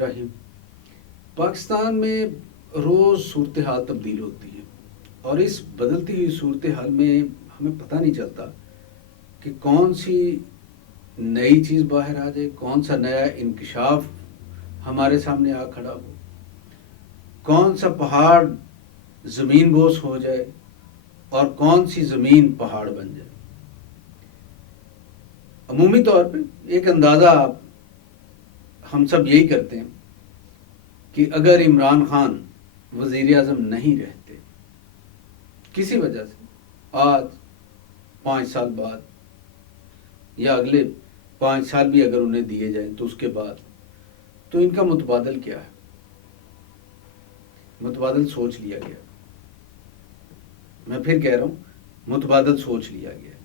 बिस्मिल्लाहिर्रहमानिर्रहीम। पाकिस्तान में रोज़ सूरत हाल तब्दील होती है और इस बदलती हुई सूरत हाल में हमें पता नहीं चलता कि कौन सी नई चीज़ बाहर आ जाए, कौन सा नया इंकशाफ हमारे सामने आ खड़ा हो, कौन सा पहाड़ ज़मीन बोस हो जाए और कौन सी ज़मीन पहाड़ बन जाए। अमूमी तौर पे एक अंदाज़ा हम सब यही करते हैं कि अगर इमरान खान वज़ीर आज़म नहीं रहते किसी वजह से, आज 5 साल बाद या अगले 5 साल भी अगर उन्हें दिए जाएं तो उसके बाद, तो इनका मुतबादल क्या है? मुतबादल सोच लिया गया। मैं फिर कह रहा हूँ, मुतबादल सोच लिया गया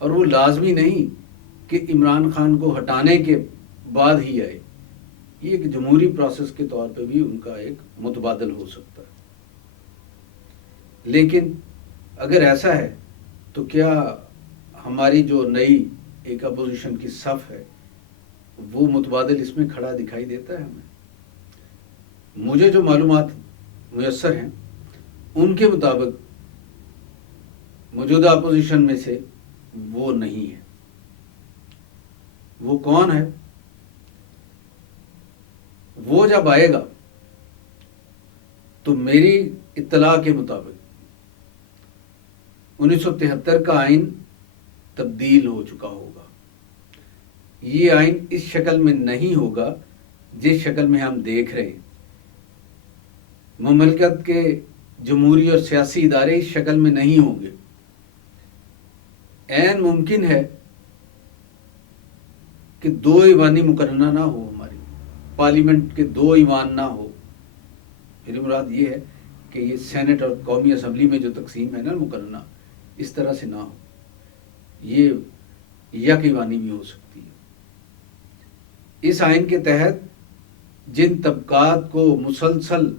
और वो लाजमी नहीं कि इमरान खान को हटाने के बाद ही आए। ये एक जमहूरी प्रोसेस के तौर पे भी उनका एक मुतबादल हो सकता है। लेकिन अगर ऐसा है तो क्या हमारी जो नई एक अपोजिशन की सफ़ है वो मुतबादल इसमें खड़ा दिखाई देता है हमें? मुझे जो मालूमात मुयस्सर हैं उनके मुताबिक मौजूदा अपोजिशन में से वो नहीं है। वो कौन है? वो जब आएगा तो मेरी इत्तला के मुताबिक 1973 का आइन तब्दील हो चुका होगा। ये आइन इस शक्ल में नहीं होगा जिस शक्ल में हम देख रहे हैं। मुमलकत के जमहूरी और सियासी इदारे इस शक्ल में नहीं होंगे। ऐन मुमकिन है कि 2 ईवानी मुकर्रना ना हो, हमारी पार्लियामेंट के 2 ईवान ना हो। मेरी मुराद ये है कि ये सेनेट और कौमी असम्बली में जो तकसीम है ना मुकर्रना, इस तरह से ना हो। ये यक ईवानी भी हो सकती है। इस आइन के तहत जिन तबकात को मुसलसल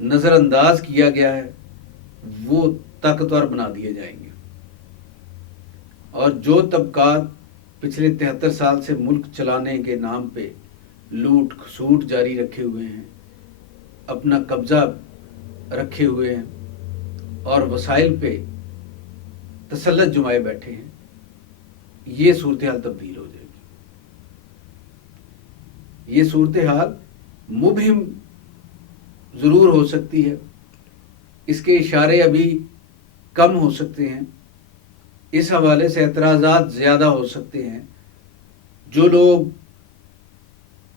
नज़रअंदाज किया गया है वो ताकतवर बना दिए जाएंगे और जो तबकात पिछले 73 साल से मुल्क चलाने के नाम पे लूट खसूट जारी रखे हुए हैं, अपना कब्जा रखे हुए हैं और वसाइल पे तसल्लुत जुमाए बैठे हैं, ये सूरत हाल तब्दील हो जाएगी। ये सूरत हाल मुबहिम ज़रूर हो सकती है, इसके इशारे अभी कम हो सकते हैं, इस हवाले से एतराज़ात ज़्यादा हो सकते हैं। जो लोग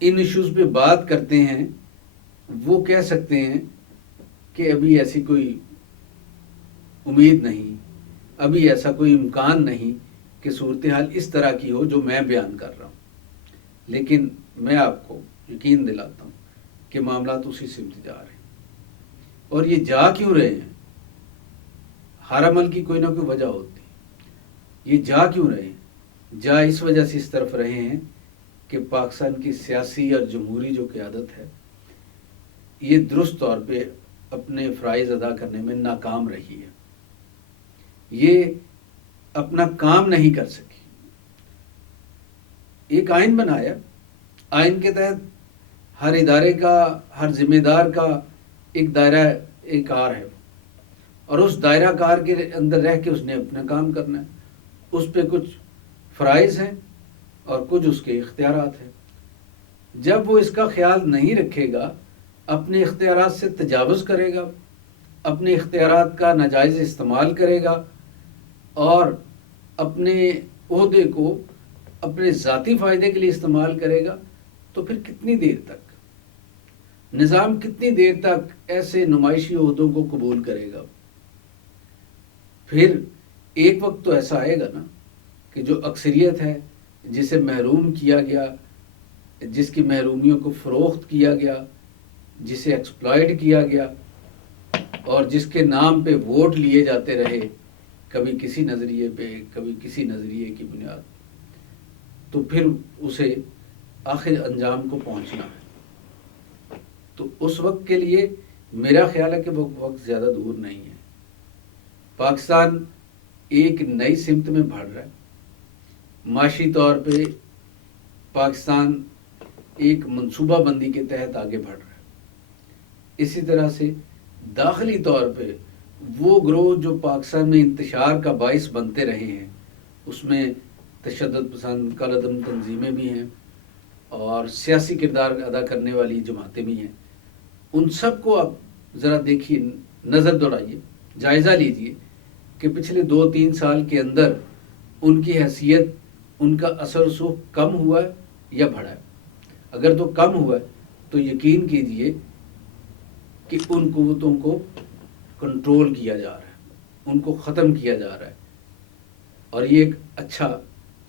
इन इश्यूज़ पे बात करते हैं वो कह सकते हैं कि अभी ऐसी कोई उम्मीद नहीं, अभी ऐसा कोई इम्कान नहीं कि सूरत हाल इस तरह की हो जो मैं बयान कर रहा हूँ। लेकिन मैं आपको यकीन दिलाता हूँ कि मामलात उसी सिमत जा रहे हैं। और ये जा क्यों रहे हैं? हर अमल की कोई ना कोई वजह होती है। ये जा क्यों रहे हैं? जा इस वजह से इस तरफ रहे हैं कि पाकिस्तान की सियासी और जमहूरी जो क़यादत है ये दुरुस्त तौर पे अपने फ़राइज़ अदा करने में नाकाम रही है। ये अपना काम नहीं कर सकी। एक आइन बनाया, आइन के तहत हर इदारे का, हर जिम्मेदार का एक दायरा एक कार है और उस दायरा कार के अंदर रह के उसने अपना काम करना है। उस पे कुछ फ़राइज़ हैं और कुछ उसके इख्तियारात हैं। जब वो इसका ख्याल नहीं रखेगा, अपने इख्तियारात से तजावुज़ करेगा, अपने इख्तियारात का नाजायज़ इस्तेमाल करेगा और अपने ओहदे को अपने ज़ाती फ़ायदे के लिए इस्तेमाल करेगा, तो फिर कितनी देर तक निज़ाम, कितनी देर तक ऐसे नुमाइशी ओहदों को कबूल करेगा? फिर एक वक्त तो ऐसा आएगा ना कि जो अक्सरियत है, जिसे महरूम किया गया, जिसकी महरूमियों को फ़रोख्त किया गया, जिसे एक्सप्लॉइट किया गया और जिसके नाम पे वोट लिए जाते रहे, कभी किसी नज़रिए पे, कभी किसी नज़रिए की बुनियाद, तो फिर उसे आखिर अंजाम को पहुंचना है। तो उस वक्त के लिए मेरा ख्याल है कि वो वक्त ज़्यादा दूर नहीं है। पाकिस्तान एक नई सिमत में बढ़ रहा है। माशी तौर पे पाकिस्तान ایک منصوبہ بندی کے تحت آگے بڑھ رہا ہے۔ اسی طرح سے داخلی طور پہ وہ گروہ جو پاکستان میں انتشار کا باعث بنتے رہے ہیں، اس میں تشدد پسند کالعدم تنظیمیں بھی ہیں اور سیاسی کردار ادا کرنے والی جماعتیں بھی ہیں، ان سب کو آپ ذرا دیکھیے، نظر دوڑائیے، جائزہ لیجئے کہ پچھلے 2-3 سال کے اندر ان کی حیثیت، ان کا اثر و رسوخ کم ہوا ہے یا بڑھا ہے۔ اگر تو کم ہوا ہے تو یقین کیجئے کہ ان قوتوں کو کنٹرول کیا جا رہا ہے، ان کو ختم کیا جا رہا ہے، اور یہ ایک اچھا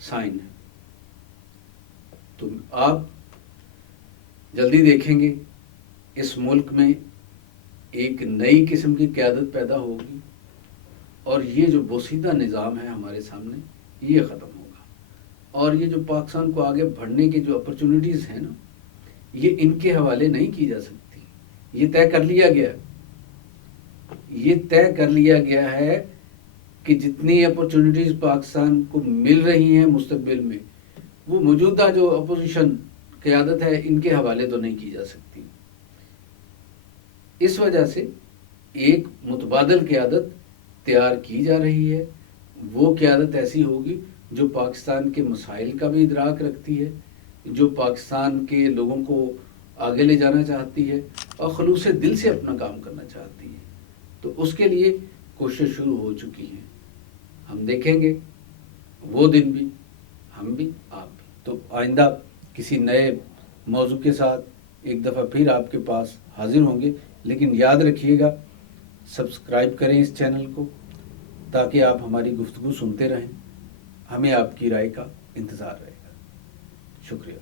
سائن ہے۔ تو آپ جلدی دیکھیں گے اس ملک میں ایک نئی قسم کی قیادت پیدا ہوگی، اور یہ جو بوسیدہ نظام ہے ہمارے سامنے، یہ ختم ہوگا، اور یہ جو پاکستان کو آگے بڑھنے کی جو اپرچونٹیز ہیں نا، یہ ان کے حوالے نہیں کی جا سکتی۔ یہ طے کر لیا گیا ہے، یہ طے کر لیا گیا ہے کہ جتنی اپرچونٹیز پاکستان کو مل رہی ہیں مستقبل میں، وہ موجودہ جو اپوزیشن قیادت ہے ان کے حوالے تو نہیں کی جا سکتی۔ اس وجہ سے ایک متبادل قیادت تیار کی جا رہی ہے۔ وہ قیادت ایسی ہوگی جو پاکستان کے مسائل کا بھی ادراک رکھتی ہے، جو پاکستان کے لوگوں کو آگے لے جانا چاہتی ہے اور خلوص دل سے اپنا کام کرنا چاہتی ہے۔ تو اس کے لیے کوشش شروع ہو چکی ہے۔ ہم دیکھیں گے وہ دن بھی، ہم بھی، آپ بھی۔ تو آئندہ کسی نئے موضوع کے ساتھ ایک دفعہ پھر آپ کے پاس حاضر ہوں گے، لیکن یاد رکھیے گا سبسکرائب کریں اس چینل کو تاکہ آپ ہماری گفتگو سنتے رہیں۔ ہمیں آپ کی رائے کا انتظار رہے گا۔ شکریہ۔